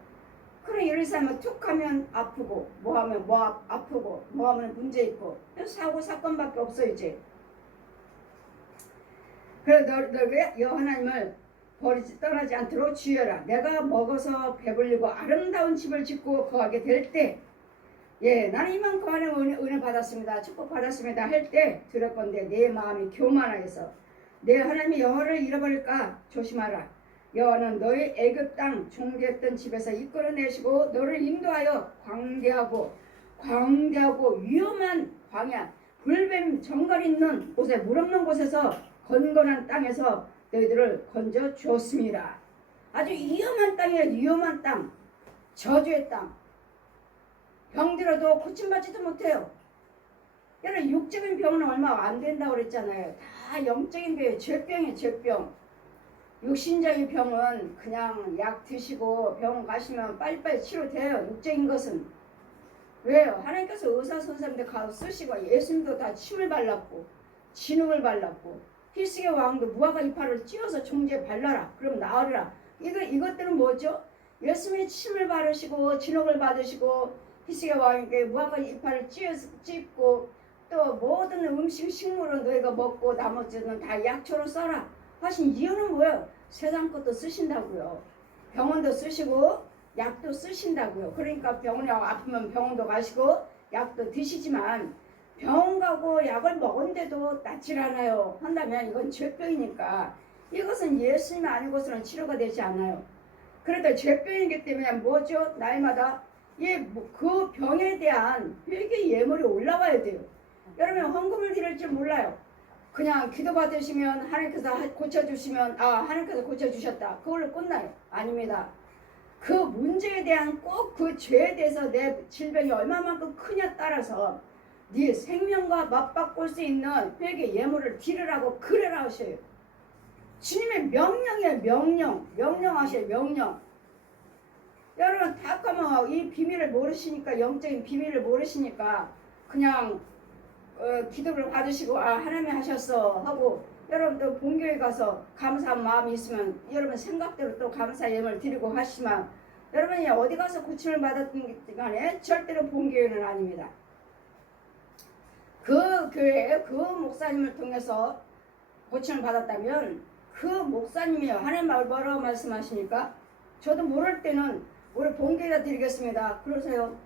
그런 이런 사람은 툭 하면 아프고 뭐 하면 아프고 뭐 하면 문제 있고 사고 사건밖에 없어 이제. 그래 너왜 하나님을 떠나지 않도록 주여라. 내가 먹어서 배불리고 아름다운 집을 짓고 거하게 될 때 나는 이만큼 하나님의 은혜 받았습니다. 축복 받았습니다. 할 때 두렵건대 내 마음이 교만하여서 내 하나님의 여호와를 잃어버릴까 조심하라. 여호와는 너의 애굽 땅 종되었던 집에서 이끌어내시고 너를 인도하여 광대하고 위험한 광야 불뱀 정갈 있는 곳에 물 없는 곳에서 건건한 땅에서 너희들을 건져 주었습니다. 아주 위험한 땅이에요. 위험한 땅. 저주의 땅. 병들어도 고침받지도 못해요. 여러분 육적인 병은 얼마 안 된다고 그랬잖아요. 다 영적인 병이에요. 죄병이에요. 죄병. 육신적인 병은 그냥 약 드시고 병원 가시면 빨리빨리 치료돼요. 육적인 것은. 왜요? 하나님께서 의사 선생님들 가서 쓰시고 예수님도 다 침을 발랐고 진흙을 발랐고 히스기야 왕도 무화과 이파를 찧어서 종지에 발라라. 그럼 나으리라. 이것들은 뭐죠? 예수님이 침을 바르시고 진흙을 받으시고 히스기야 왕에게 무화과 이파를 찧고 또 모든 음식 식물은 너희가 먹고 나머지는 다 약초로 써라 하신 이유는 뭐예요? 세상 것도 쓰신다고요. 병원도 쓰시고 약도 쓰신다고요. 그러니까 병원에 아프면 병원도 가시고 약도 드시지만 병원 가고 약을 먹은데도 낫질 않아요. 한다면 이건 죄병이니까 이것은 예수님이 아니고서는 치료가 되지 않아요. 그래도 죄병이기 때문에 뭐죠? 날마다 그 병에 대한 회개 예물이 올라와야 돼요. 여러분 헌금을 드릴 줄 몰라요. 그냥 기도 받으시면 하나님께서 고쳐주시면 하나님께서 고쳐주셨다. 그걸로 끝나요. 아닙니다. 그 문제에 대한 꼭 그 죄에 대해서 내 질병이 얼마만큼 크냐 따라서 네 생명과 맞바꿀 수 있는 회개 예물을 드리라고 그래라 하셔요. 주님의 명령이에요. 명령하셔요. 명령. 여러분 다까만 이 비밀을 모르시니까 영적인 비밀을 모르시니까 그냥 기도를 받으시고 하나님이 하셨어 하고 여러분도 본교회 가서 감사한 마음이 있으면 여러분 생각대로 또 감사 예물을 드리고 하시지만 여러분이 어디 가서 고침을 받았든 간에 절대로 본교회는 아닙니다. 그 교회에 그 목사님을 통해서 고침을 받았다면 그 목사님이 하나님 뭐라고 말씀하시니까 저도 모를 때는 우리 본교회에다 드리겠습니다. 그러세요.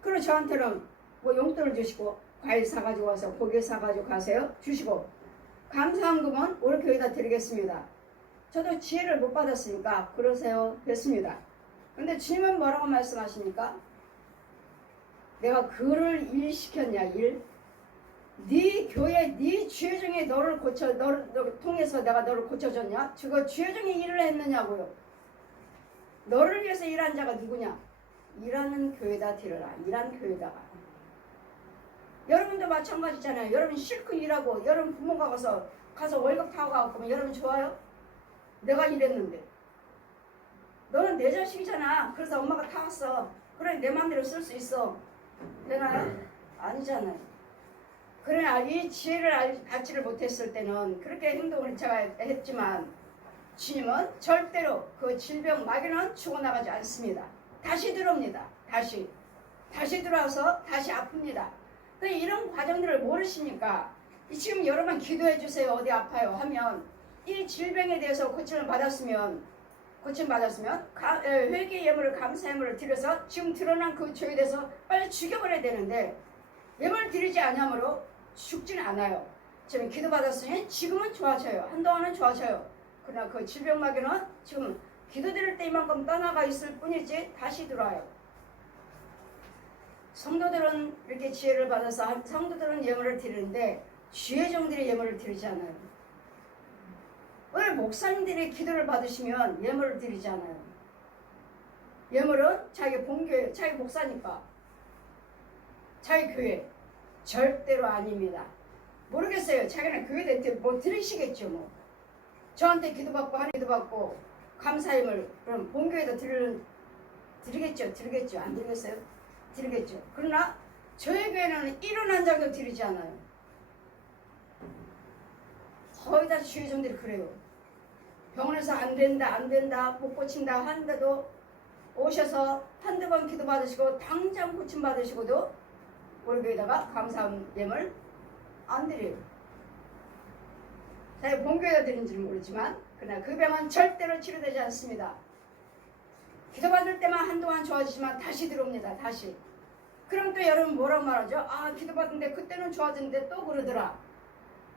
그리고 저한테는 뭐 용돈을 주시고 과일 사가지고 와서 고기 사가지고 가세요. 주시고 감사한금은 우리 교회에다 드리겠습니다. 저도 지혜를 못 받았으니까 그러세요. 됐습니다. 근데 주님은 뭐라고 말씀하십니까? 내가 그를 일 시켰냐 일? 네 교회 네 죄 중에 너를 통해서 내가 너를 고쳐줬냐? 저 죄 중에 일을 했느냐고요. 너를 위해서 일한 자가 누구냐? 일하는 교회다 드려라. 일한 교회다가. 여러분도 마찬가지잖아요. 여러분 실컷 일하고 여러분 부모가 가서 월급 타고 가고 여러분 좋아요? 내가 일했는데 너는 내 자식이잖아. 그래서 엄마가 타왔어. 그래 내 마음대로 쓸 수 있어. 되나요? 아니잖아요. 그러나 이 지혜를 받지를 못했을 때는 그렇게 행동을 제가 했지만 주님은 절대로 그 질병 마귀는 죽어나가지 않습니다. 다시 들어옵니다. 다시 들어와서 다시 아픕니다. 이런 과정들을 모르시니까 지금 여러분 기도해 주세요. 어디 아파요 하면 이 질병에 대해서 고침을 받았으면 회개 예물을 감사 예물을 드려서 지금 드러난 그 죄에 대해서 빨리 죽여버려야 되는데 예물을 드리지 않으므로 죽지는 않아요. 지금 기도 받았으니 지금은 좋아져요. 한동안은 좋아져요. 그러나 그 질병 마귀는 지금 기도 드릴 때 이만큼 떠나가 있을 뿐이지 다시 들어와요. 성도들은 이렇게 지혜를 받아서 성도들은 예물을 드리는데 주의종들이 예물을 드리지 않아요. 왜 목사님들이 기도를 받으시면 예물을 드리지 않아요? 예물은 자기 본교회, 자기 목사니까, 자기 교회. 절대로 아닙니다. 모르겠어요. 자기는 교회에 뭐 드리시겠죠. 뭐 저한테 기도받고 하는 기도받고 감사임을 그럼 본교회도 드리겠죠. 안 드리겠어요? 드리겠죠. 그러나 저희 교회는 1원 한 장도 드리지 않아요. 거의 다 주의종들이 그래요. 병원에서 안 된다 못 고친다 하는데도 오셔서 한두 번 기도 받으시고 당장 고침 받으시고도 우리 교회다가 감사한 예물 안 드려요. 자기 본교회가 드린지는 모르지만 그러나 그 병은 절대로 치료되지 않습니다. 기도받을 때만 한동안 좋아지지만 다시 들어옵니다. 다시. 그럼 또 여러분 뭐라고 말하죠? 아 기도받는데 그때는 좋아졌는데 또 그러더라.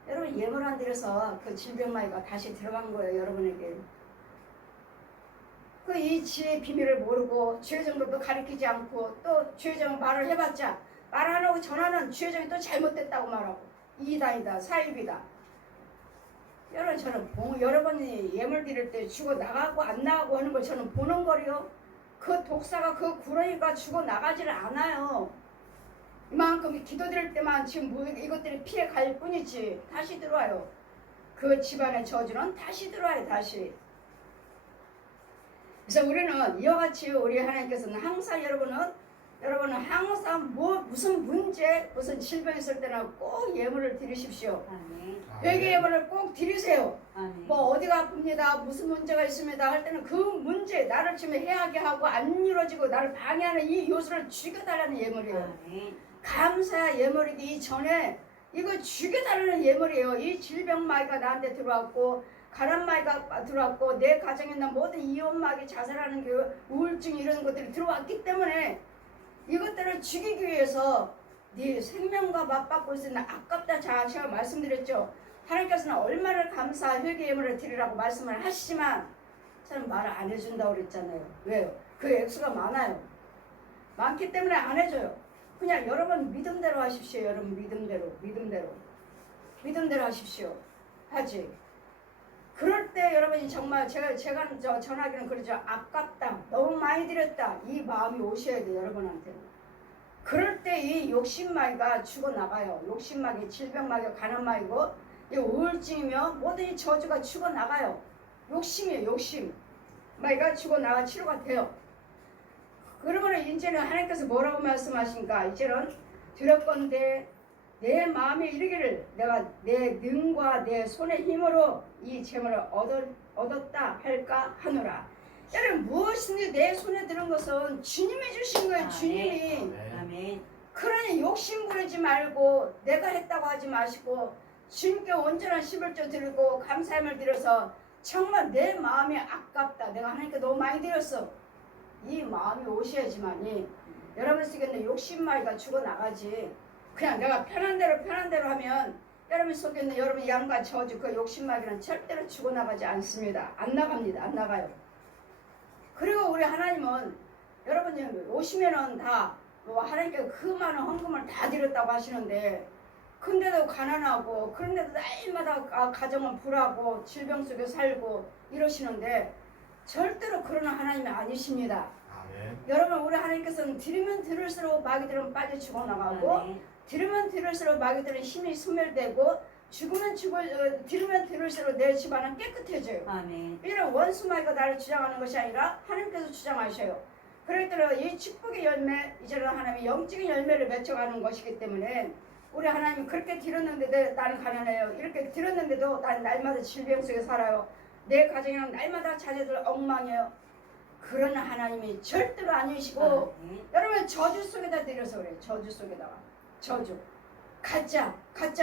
여러분 예물 안 드려서 그 질병마이가 다시 들어간 거예요. 여러분에게. 그 이 지혜의 비밀을 모르고 주의정도 가르치지 않고 또 주의정 말을 해봤자 말 안 하고 전하는 주의정이 또 잘못됐다고 말하고 이단이다 사입이다. 여러분 저는 여러분이 예물 드릴 때 죽어 나가고 안 나가고 하는 걸 저는 보는 거리요. 그 독사가 그 구렁이가 죽어 나가지를 않아요. 이만큼 기도 드릴 때만 지금 이것들이 피해 갈 뿐이지 다시 들어와요. 그 집안의 저주는 다시 들어와요. 다시. 그래서 우리는 이와 같이 우리 하나님께서는 항상 여러분은 항상 무슨 문제 무슨 질병 있을 때나 꼭 예물을 드리십시오. 아멘. 회개 예물을 꼭 드리세요. 아멘. 뭐 어디가 아픕니다 무슨 문제가 있습니다 할 때는 그 문제 나를 지금 해하게 하고 안 이루어지고 나를 방해하는 이 요소를 죽여달라는 예물이에요. 아멘. 감사야 예물이기 전에 이거 죽여달라는 예물이에요. 이 질병마이가 나한테 들어왔고 가난마이가 들어왔고 내 가정에 있는 모든 이혼마귀 자살하는 그 우울증 이런 것들이 들어왔기 때문에 이것들을 죽이기 위해서 네 생명과 맞받고 있으니 아깝다. 제가 말씀드렸죠. 하나님께서는 얼마나 감사 회개 예물을 드리라고 말씀을 하시지만 저는 말을 안 해준다고 그랬잖아요. 왜요? 그 액수가 많아요. 많기 때문에 안 해줘요. 그냥 여러분 믿음대로 하십시오. 여러분 믿음대로 하십시오. 하지. 그럴 때 여러분이 정말 제가 전하기는 그러죠. 아깝다. 너무 많이 드렸다. 이 마음이 오셔야 돼요. 여러분한테. 그럴 때 이 욕심마귀가 죽어나가요. 욕심마귀, 질병마귀, 가난마귀고 이 우울증이며 모든 이 저주가 죽어나가요. 욕심이에요. 욕심. 마귀가 죽어나가 치료가 돼요. 그러면 이제는 하나님께서 뭐라고 말씀하신가? 이제는 드렸건대 내 마음에 이르기를 내가 내 능과 내 손의 힘으로 이 재물을 얻었다 할까 하노라. 여러분 무엇인지 내 손에 드는 것은 주님이 주신 거예요. 주님이. 아멘. 그러니 욕심 부리지 말고 내가 했다고 하지 마시고 주님께 온전한 11조 드리고 감사함을 드려서 정말 내 마음이 아깝다. 내가 하나님께 너무 많이 드렸어. 이 마음이 오셔야지만이 여러분 속에 욕심마귀가 죽어나가지. 그냥 내가 편한 대로 하면 여러분 속에 있는 여러분 양과 저주 그 욕심마귀는 절대로 죽어나가지 않습니다. 안 나갑니다. 안 나가요. 그리고 우리 하나님은 여러분이 오시면은 다 하나님께 그 많은 헌금을 다 드렸다고 하시는데 근데도 가난하고 그런데도 날마다 가정은 불하고 질병 속에 살고 이러시는데 절대로 그런 하나님이 아니십니다. 아멘. 여러분 우리 하나님께서는 드리면 드릴수록 마귀들은 빠져 죽어나가고 아멘. 드리면 드릴수록 마귀들은 힘이 소멸되고 드리면 드릴수록 내 집안은 깨끗해져요. 아멘. 이런 원수 마귀가 나를 주장하는 것이 아니라 하나님께서 주장하셔요. 그랬더니 이 축복의 열매 이제는 하나님이 영적인 열매를 맺혀가는 것이기 때문에 우리 하나님이 그렇게 드렸는데도 나는 가난해요. 이렇게 드렸는데도 나는 날마다 질병 속에 살아요. 내 가정에는 날마다 자녀들 엉망이에요. 그런 하나님이 절대로 아니시고 아멘. 여러분 저주 속에다 드려서 그래요. 저주 속에다가 저주 가짜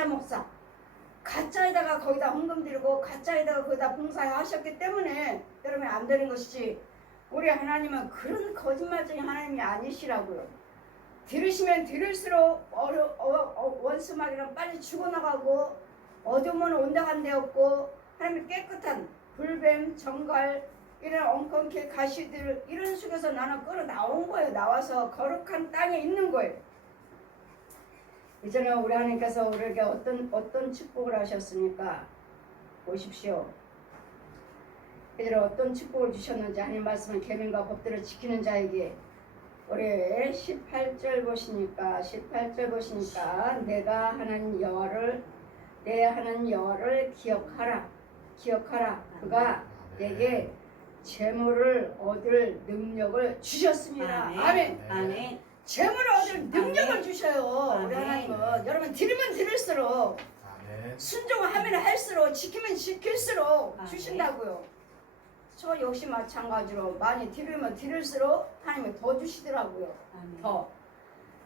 목사 가짜에다가 거기다 헌금 드리고 가짜에다가 거기다 봉사하셨기 때문에 여러분 안 되는 것이지 우리 하나님은 그런 거짓말쟁이 하나님이 아니시라고요. 들으시면 들을수록 원수마귀는 빨리 죽어나가고 어둠은 온당한 데 없고 하나님이 깨끗한 불뱀, 정갈 이런 엉겅퀴 가시들 이런 속에서 나는 끌어 나온 거예요. 나와서 거룩한 땅에 있는 거예요. 이제는 우리 하나님께서 우리에게 어떤 축복을 하셨습니까? 보십시오. 이제 어떤 축복을 주셨는지 하나님 말씀은 계명과 법들을 지키는 자에게 우리 18절 보시니까 내가 하나님 여호와를 내 하나님 여호와를 기억하라. 그가 내게 재물을 얻을 능력을 주셨습니다. 아멘. 아멘. 재물을 얻을 능력을 아멘. 주셔요. 우리 아멘. 하나님은 여러분 드리면 드릴수록 순종하면 할수록 지키면 지킬수록 아멘. 주신다고요. 저 역시 마찬가지로 많이 드리면 드릴수록 하나님이 더 주시더라고요. 아멘. 더.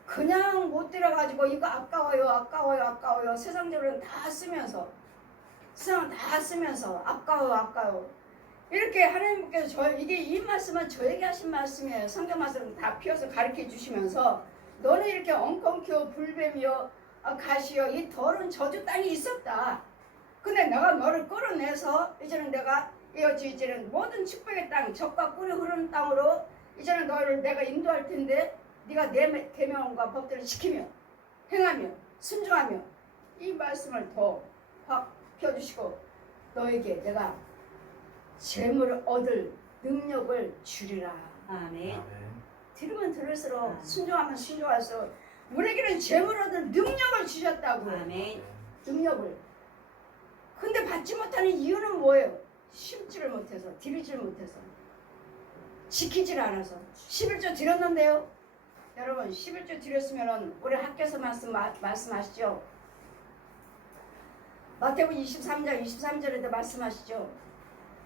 그냥 못 드려가지고 이거 아까워요. 세상적으로는 다 쓰면서 아까워. 이렇게 하나님께서 이게 이 말씀은 저에게 하신 말씀이에요. 성경 말씀을 다 피워서 가르쳐 주시면서 너는 이렇게 엉겅퀴어 불뱀이여 가시여 이 더러운 저주 땅이 있었다. 근데 내가 너를 끌어내서 이제는 이제는 모든 축복의 땅, 젖과 꿀이 흐르는 땅으로 이제는 너를 내가 인도할 텐데 네가 내 계명과 법들을 지키며 행하며 순종하며 이 말씀을 더 확 펴주시고 너에게 내가 재물을 얻을 능력을 주리라. 아멘. 들으면 들을수록 순종하면 순종할수록 우리에게는 재물 얻을 능력을 주셨다고. 아멘. 능력을. 근데 받지 못하는 이유는 뭐예요? 심지를 못해서, 드리지를 못해서, 지키질 않아서. 11조 드렸는데요. 여러분 11조 드렸으면 우리 학교에서 말씀하시죠. 마태복음 23절에도 말씀하시죠.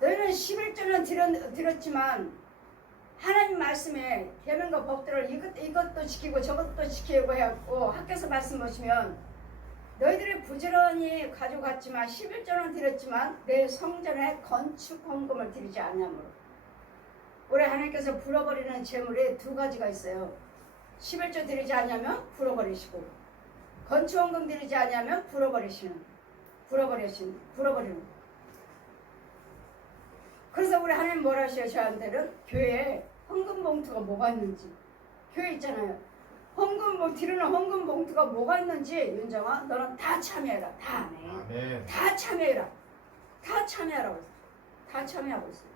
너희는 11조는 드렸지만 하나님 말씀에 계명과 법들을 이것도 지키고 저것도 지키고 해갖고 학교에서 말씀 보시면 너희들이 부지런히 가져갔지만 11조는 드렸지만 내 성전에 건축 헌금을 드리지 않냐므로. 우리 하나님께서 불어버리는 재물이 두 가지가 있어요. 11조 드리지 않냐면 불어버리시고 건축 헌금 드리지 않냐면 불어버리는. 그래서 우리 하나님 뭐라 하셔요? 저한테는 교회에 헌금 봉투가 뭐가 있는지. 교회 있잖아요. 드리는 헌금 봉투가 뭐가 있는지 윤정아 너는 다 참여해라. 다 참여해라. 다 참여하라고 했어요. 다 참여하고 있어요.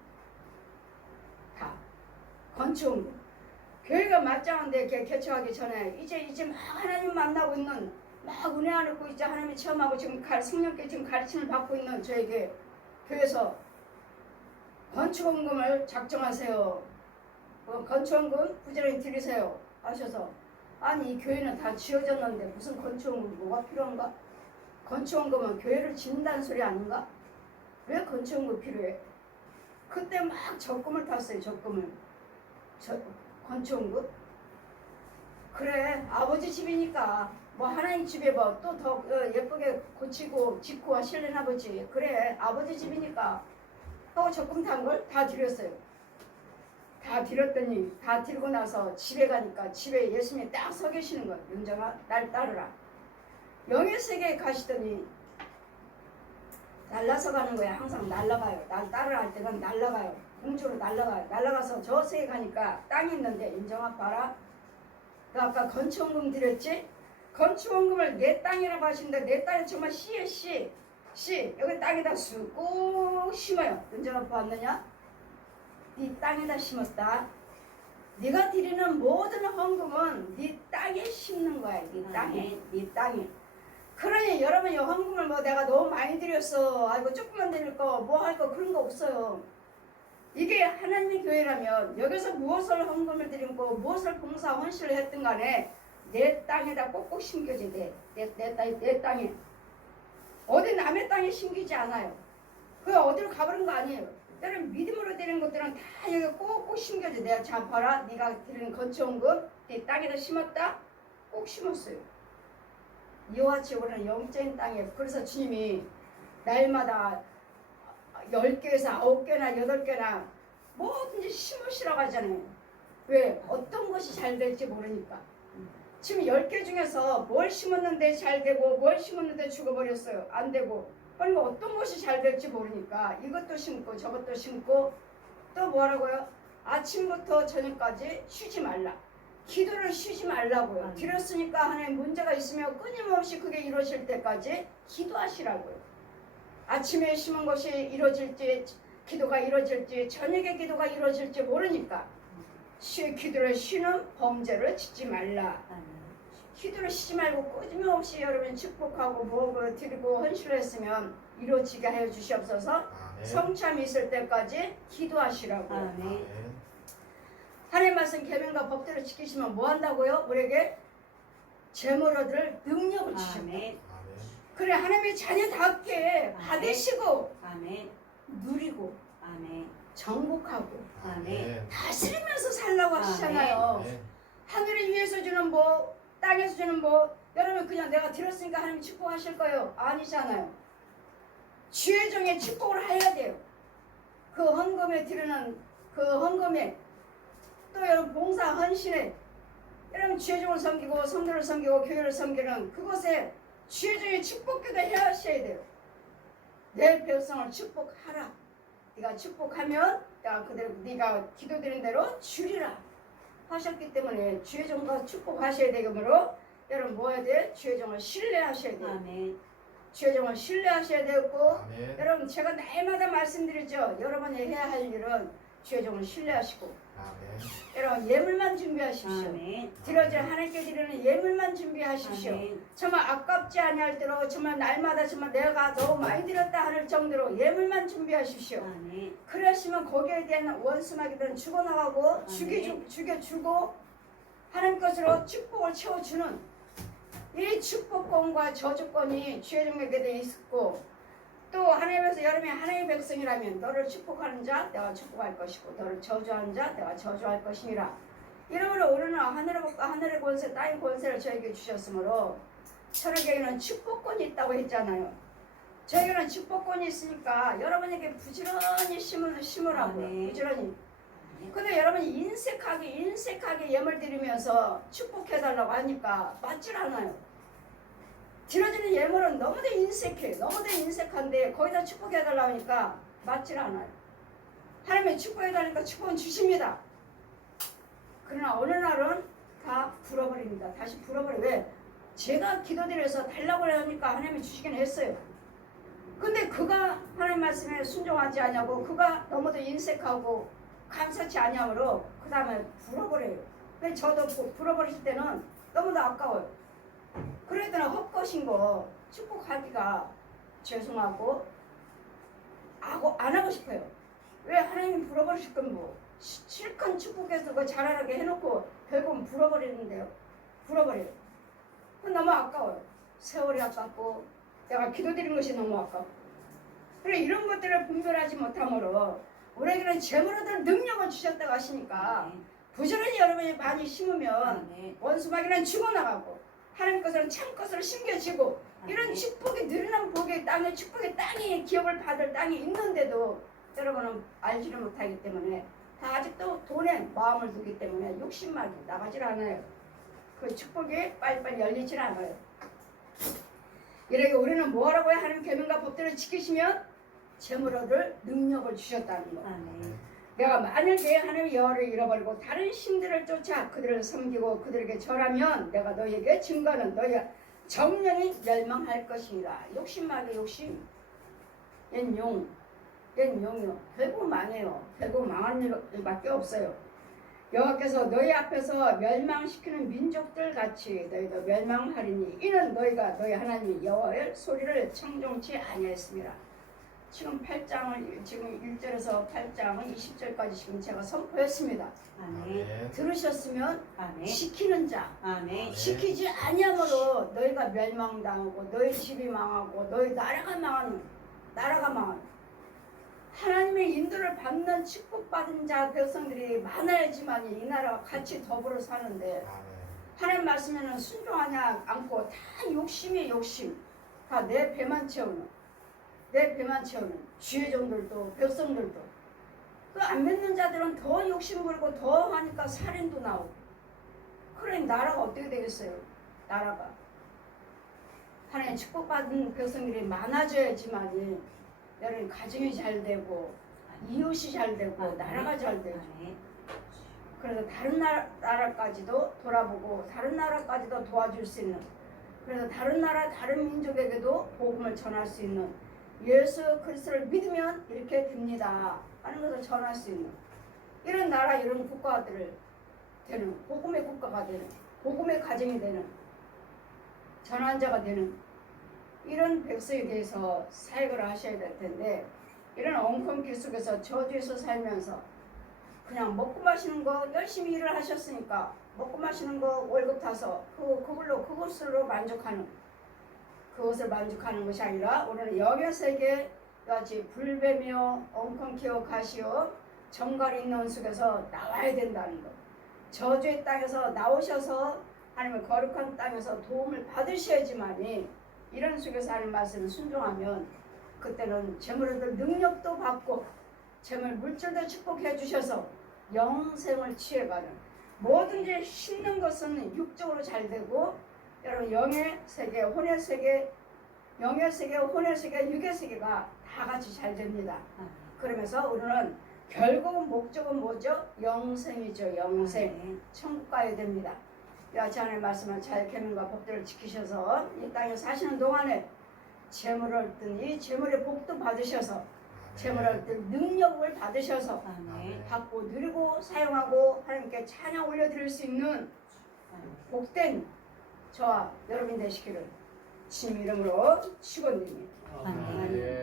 다. 건축 교회가 맞짱한데 개척하기 전에 이제 막 하나님 만나고 있는 막 은혜 안에 있고 이제 하나님 체험하고 지금 성령께 지금 가르침을 받고 있는 저에게 교회에서 건축원금을 작정하세요. 건축원금 부지런히 드리세요 하셔서 아니 이 교회는 다 지어졌는데 무슨 건축원금 뭐가 필요한가? 건축원금은 교회를 짓는다는 소리 아닌가? 왜 건축원금 필요해? 그때 막 적금을 탔어요. 건축원금? 그래 아버지 집이니까 뭐 하나님 집에 뭐 또 더 예쁘게 고치고 짓고 하실래나 아버지 그래 아버지 집이니까 하고 적금 탄 걸 다 드렸어요. 다 드렸더니 다 드리고 나서 집에 가니까 집에 예수님이 딱 서 계시는 거예요. 윤정아 날 따르라. 영의 세계에 가시더니 날라서 가는 거야. 항상 날라가요. 날 따르라 할 때는 날라가요. 공주로 날라가요. 날라가서 저 세계 가니까 땅이 있는데 윤정아 봐라. 너 아까 건축원금 드렸지? 건축원금을 내 땅이라고 하시는데 내 땅이 정말 씨에 씨 여기 땅에다 쑥 심어요. 윤정아 봤느냐? 네 땅에다 심었다. 네가 드리는 모든 헌금은 네 땅에 심는 거야. 네 땅에. 그러니 여러분 이 헌금을 뭐 내가 너무 많이 드렸어. 아이고 조금만 드릴 거 뭐 할 거 그런 거 없어요. 이게 하나님의 교회라면 여기서 무엇을 헌금을 드리고 무엇을 봉사 헌신을 했든 간에 내 땅에다 꼭꼭 심겨져 돼. 내 땅에. 어디 남의 땅에 심기지 않아요. 그 어디로 가버린 거 아니에요. 여러분 믿음으로 드리는 것들은 다 여기 꼭꼭 심겨져. 내가 자 봐라. 네가 드리는 건축원금 네 땅에다 심었다. 꼭 심었어요. 이와 같이 우리는 영적인 땅에. 그래서 주님이 날마다 10개에서 9개나 8개나 뭐든지 심으시라고 하잖아요. 왜? 어떤 것이 잘 될지 모르니까. 지금 10개 중에서 뭘 심었는데 잘 되고 뭘 심었는데 죽어버렸어요. 안 되고. 그러니까 어떤 것이 잘 될지 모르니까 이것도 심고 저것도 심고 또 뭐라고요? 아침부터 저녁까지 쉬지 말라. 기도를 쉬지 말라고요. 아멘. 드렸으니까 하나님 문제가 있으면 끊임없이 그게 이루어질 때까지 기도하시라고요. 아침에 심은 것이 이루어질지, 기도가 이루어질지, 저녁에 기도가 이루어질지 모르니까 기도를 쉬는 범죄를 짓지 말라. 아멘. 기도를 쉬지 말고 끊임없이 여러분 축복하고 뭐고 드리고 헌신을 했으면 이루어지게 하여 주시옵소서. 아멘. 성참이 있을 때까지 기도하시라고요. 아멘. 아멘. 하나님 말씀 계명과 법대로 지키시면 뭐 한다고요? 우리에게 재물 얻을 능력을 주신다. 아멘. 아멘. 그래 하나님의 자녀답게 받으시고 아멘. 누리고 아멘. 정복하고 아멘. 다스리면서 살라고 하시잖아요. 아멘. 하늘 위에서 주는 뭐 땅에서 주는 뭐 여러분 그냥 내가 들었으니까 하나님 축복하실 거예요? 아니잖아요. 주의 종의 축복을 해야 돼요. 그 헌금에 드리는 그 헌금에 또 여러분 봉사 헌신에 여러분 주의 종을 섬기고 성도를 섬기고 교회를 섬기는 그곳에 주의 종의 축복기도 해야 하셔야 돼요. 내 백성을 축복하라. 네가 축복하면 내가 그대로 네가 기도드린 대로 주리라 하셨기 때문에 주의 종과 축복하셔야 되므로 여러분 뭐 해야 돼? 주의 종을 신뢰하셔야 돼요. 아멘. 주의 종을 신뢰하셔야 되고 아멘. 여러분 제가 날마다 말씀드리죠. 여러분이 해야 할 일은 주의 종을 신뢰하시고 아멘. 여러분 예물만 준비하십시오. 아멘. 드려질 하나님께 드리는 예물만 준비하십시오. 아멘. 정말 아깝지 아니할 대로 정말 날마다 정말 내가 너무 많이 드렸다 할 정도로 예물만 준비하십시오. 아멘. 그러시면 거기에 대한 원수마귀들은 죽어나가고 죽여주고 하나님 것으로 축복을 채워주는 이 축복권과 저주권이 주의 종에게 있고 또 하나님에서 여러분이 하나님의 백성이라면 너를 축복하는 자 내가 축복할 것이고 너를 저주하는 자 내가 저주할 것이니라. 이러므로 우리는 하늘의 복과 하늘의 권세 땅의 권세를 저에게 주셨으므로 저에게는 축복권이 있다고 했잖아요. 저에게는 축복권이 있으니까 여러분에게 부지런히 심으라고요. 아멘. 부지런히. 근데 여러분이 인색하게 예물 드리면서 축복해달라고 하니까 맞질 않아요. 드려지는 예물은 너무도 인색해. 너무도 인색한데 거기다 축복해달라고 하니까 맞질 않아요. 하나님이 축복해달라니까 축복은 주십니다. 그러나 어느 날은 다 불어버립니다. 다시 불어버려. 왜? 제가 기도드려서 달라고 하니까 하나님이 주시긴 했어요. 근데 그가 하나님 말씀에 순종하지 않냐고 그가 너무도 인색하고 감사치 않냐므로 그 다음에 불어버려요. 근데 저도 불어버리실 때는 너무도 아까워요. 그러더니 헛것인 거 축복하기가 죄송하고 안 하고 싶어요. 왜 하나님이 불어버리실 건 뭐 실컷 축복해서 그 잘하게 해놓고 결국은 불어버리는데요. 불어버려요. 그건 너무 아까워요. 세월이 아깝고 내가 기도드린 것이 너무 아깝고 그래 이런 것들을 분별하지 못함으로 우리에게는 재물 얻을 능력을 주셨다고 하시니까 부지런히 여러분이 많이 심으면 아멘. 원수마귀는 죽어나가고 하나님 것은 참 것으로 심겨지고 이런 아멘. 축복이 늘어난 복의 땅에 축복의 땅이 기업을 받을 땅이 있는데도 여러분은 알지를 못하기 때문에 다 아직도 돈에 마음을 두기 때문에 욕심마귀 나가질 않아요. 그 축복이 빨리빨리 열리질 않아요. 이렇게 우리는 뭐라고요? 하나님 계명과 법대로 지키시면 재물 얻을 능력을 주셨다는 거. 아멘. 내가 만약에 하나님의 여호와를 잃어버리고 다른 신들을 쫓아 그들을 섬기고 그들에게 절하면 내가 너희에게 증거는 너희 정령이 멸망할 것입니다. 욕심마귀 욕심. 얜 용이요. 결국 망해요. 결국 망하는 일밖에 없어요. 여호와께서 너희 앞에서 멸망시키는 민족들 같이 너희도 멸망하리니 이는 너희가 너희 하나님 여호와의 소리를 청종치 아니했습니다. 지금 8장을 지금 1절에서 8장 20절까지 지금 제가 선포했습니다. 아멘. 들으셨으면 아멘. 시키는 자 아멘. 시키지 아니함으로 너희가 멸망당하고 너희 집이 망하고 너희 나라가 망하는 하나님의 인도를 받는 축복받은 자 백성들이 많아야지만 이 나라가 같이 더불어 사는데 아멘. 하나님 말씀에는 순종하냐 않고 다 욕심이 욕심 다 내 배만 채우는 주의 종들도 백성들도 그 안 믿는 자들은 더 욕심 부리고 더 하니까 살인도 나오고 그래 나라가 어떻게 되겠어요? 나라가 하나님 축복받은 백성들이 많아져야지만이 여러분 가정이 잘 되고 이웃이 잘 되고 나라가 잘 되죠. 아멘. 그래서 다른 나라까지도 돌아보고 다른 나라까지도 도와줄 수 있는, 그래서 다른 나라 다른 민족에게도 복음을 전할 수 있는, 예수 그리스도를 믿으면 이렇게 됩니다 하는 것을 전할 수 있는 이런 나라 이런 국가들을 되는, 복음의 국가가 되는, 복음의 가정이 되는, 전환자가 되는 이런 백성에 대해서 사역을 하셔야 될 텐데, 이런 엉컴기 속에서 저주에서 살면서 그냥 먹고 마시는 거 열심히 일을 하셨으니까 먹고 마시는 거 월급 타서 그것으로 만족하는, 그것을 만족하는 것이 아니라 오늘은 영의 세계 같이 불배며 엉컴기어 가시어 정갈이 있는 속에서 나와야 된다는 것. 저주의 땅에서 나오셔서 하나님의 거룩한 땅에서 도움을 받으셔야지만이 이런 속에서 하는 말씀을 순종하면 그때는 재물 얻을 능력도 받고 재물 물질도 축복해 주셔서 영생을 취해가는, 뭐든지 심는 것은 육적으로 잘 되고 여러분 영의 세계, 혼의 세계, 영의 세계, 혼의 세계, 육의 세계가 다 같이 잘 됩니다. 그러면서 우리는 결국 목적은 뭐죠? 영생이죠. 영생. 천국 가야 됩니다. 야지 하나님의 말씀을 잘 계명과 법들을 지키셔서 이 땅에 사시는 동안에 재물을 얻든 이 재물의 복도 받으셔서 재물을 얻든 능력을 받으셔서 받고 누리고 사용하고 하나님께 찬양 올려드릴 수 있는 복된 저와 여러분 되시기를 주님 이름으로 축원드립니다. 아멘.